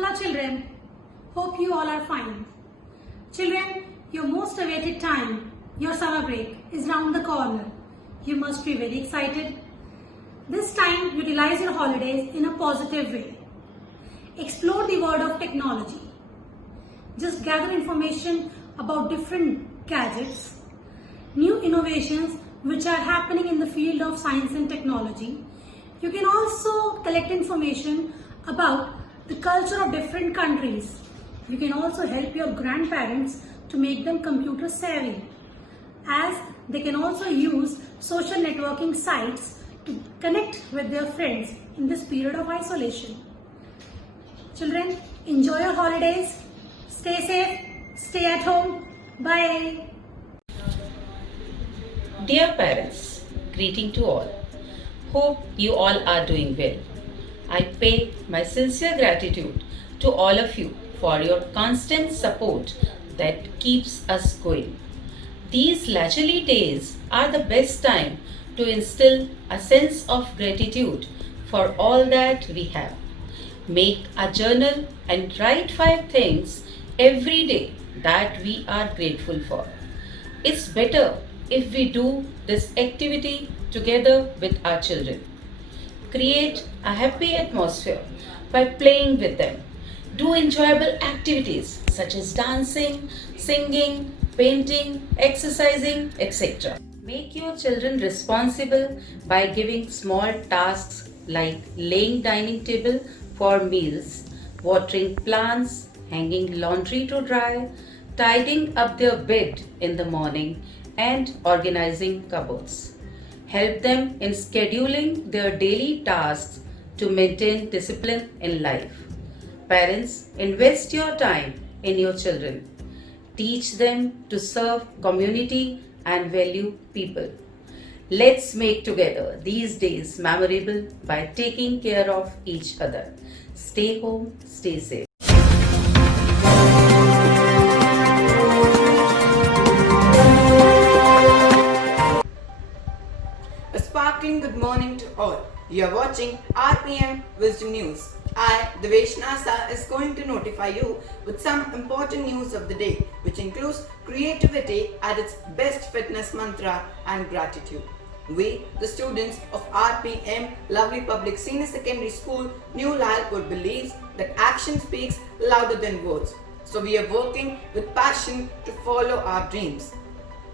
Hello children, hope you all are fine. Children, your most awaited time, your summer break, is round the corner. You must be very excited. This time, utilize your holidays in a positive way. Explore the world of technology. Just gather information about different gadgets, new innovations which are happening in the field of science and technology. You can also collect information about the culture of different countries. You can also help your grandparents to make them computer savvy, as they can also use social networking sites to connect with their friends in this period of isolation. Children, enjoy your holidays. Stay safe. Stay at home. Bye. Dear parents, greeting to all. Hope you all are doing well. I pay my sincere gratitude to all of you for your constant support that keeps us going. These leisurely days are the best time to instill a sense of gratitude for all that we have. Make a journal and write 5 things every day that we are grateful for. It's better if we do this activity together with our children. Create a happy atmosphere by playing with them. Do enjoyable activities such as dancing, singing, painting, exercising, etc. Make your children responsible by giving small tasks like laying dining table for meals, watering plants, hanging laundry to dry, tidying up their bed in the morning, and organizing cupboards. Help them in scheduling their daily tasks to maintain discipline in life. Parents, invest your time in your children. Teach them to serve community and value people. Let's make together these days memorable by taking care of each other. Stay home, stay safe. A sparkling good morning to all. You are watching RPM Wisdom News. I, Devesh Nasa, is going to notify you with some important news of the day, which includes creativity at its best, fitness mantra, and gratitude. We, the students of RPM Lovely Public Senior Secondary School, New Lalpur, believes that action speaks louder than words. So we are working with passion to follow our dreams,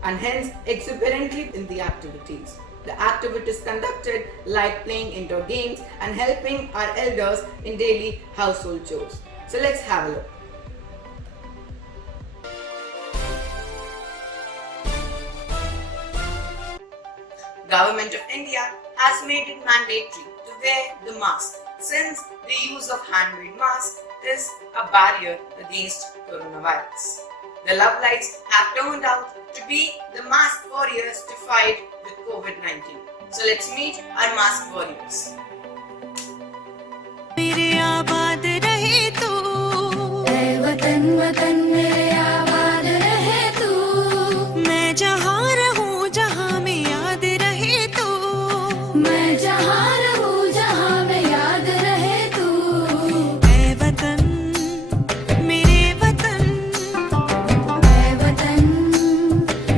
and hence exuberantly in the activities. The activities conducted like playing indoor games and helping our elders in daily household chores. So let's have a look. Government of India has made it mandatory to wear the mask, since the use of handmade masks is a barrier against coronavirus. The Love Lights have turned out to be the mask warriors to fight with COVID-19. So let's meet our mask warriors. मेरे आबाद रहे तू, ऐ वतन वतन मेरे आबाद रहे तू, मैं जहाँ रहूँ जहाँ में याद रहे तू, मैं जहाँ रहूँ जहाँ में याद रहे तू, ऐ वतन मेरे वतन, ऐ वतन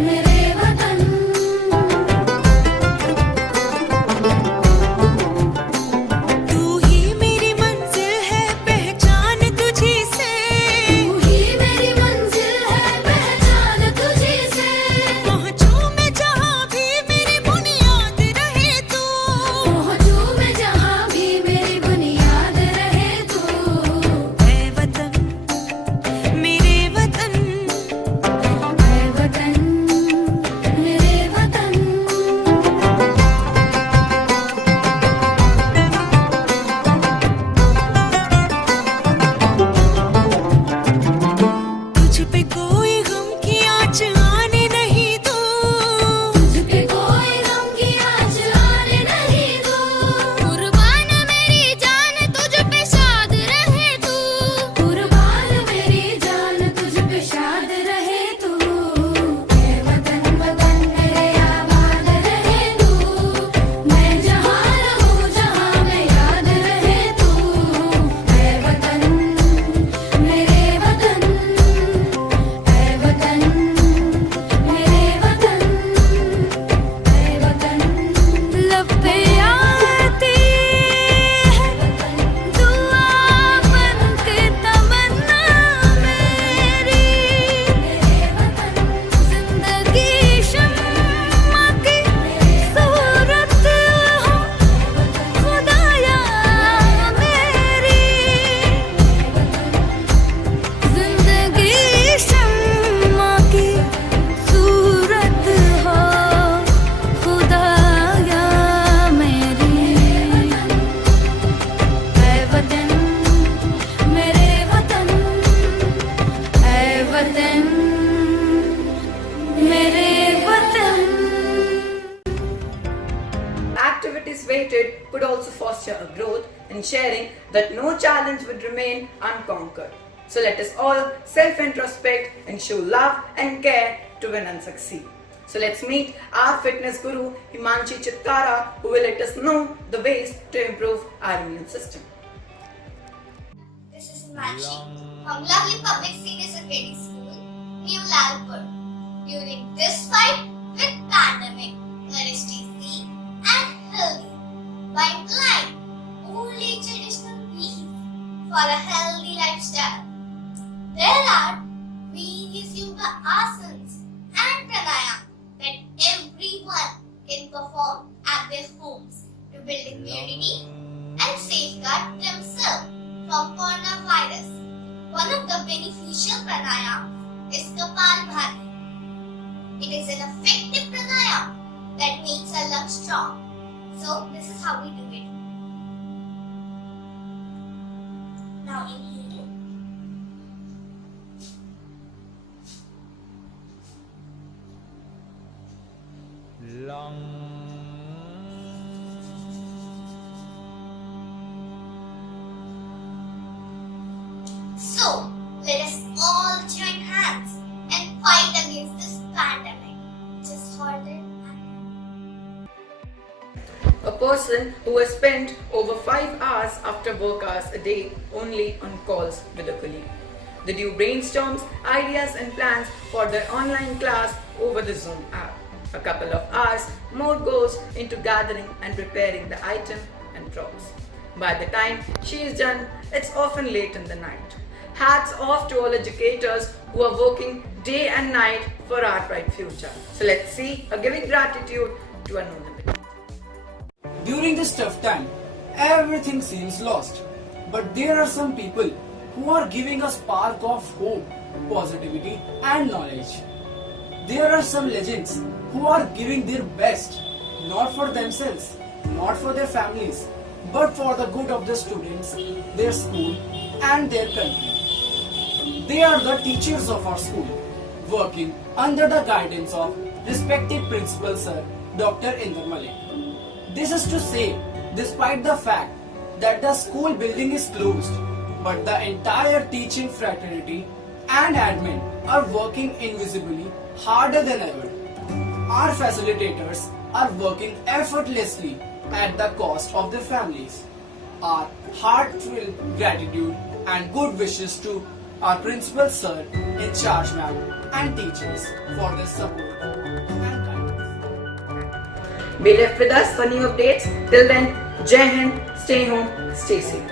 मेरे वतन। that no challenge would remain unconquered. So let us all self-introspect and show love and care to win and succeed. So let's meet our fitness guru Himanshi Chitkara, who will let us know the ways to improve our immune system. This is Himanshi from lovely public senior secondary school, New Lalpur. During this fight with pandemic, nourish tasty and healthy by implying only traditional meals for a healthy lifestyle. There are various yoga asanas and pranayama that everyone can perform at their homes to build immunity and safeguard themselves from coronavirus. One of the beneficial pranayama is Kapalbhati. It is an effective pranayama that makes our lungs strong. So this is how we do it. Now inhale. So, let us all join hands and fight against this pandemic, which is harder and A person who has spent over 5 hours after work hours a day only on calls with a colleague. The due brainstorms, ideas and plans for their online class over the Zoom app. A couple of hours more goes into gathering and preparing the item and props. By the time she is done, it's often late in the night. Hats off to all educators who are working day and night for our bright future. So let's see a giving gratitude to Anonymity. During this tough time, everything seems lost. But there are some people who are giving a spark of hope, positivity and knowledge. There are some legends who are giving their best, not for themselves, not for their families, but for the good of the students, their school and their country. They are the teachers of our school, working under the guidance of respected Principal Sir Dr. Inder Malik. This is to say, despite the fact that the school building is closed, but the entire teaching fraternity and admin are working invisibly harder than ever. Our facilitators are working effortlessly at the cost of their families. Our heartfelt gratitude and good wishes to our Principal Sir, in charge ma'am and teachers for their support and guidance. Be left with us for new updates. Till then, Jai Hind, stay home, stay safe.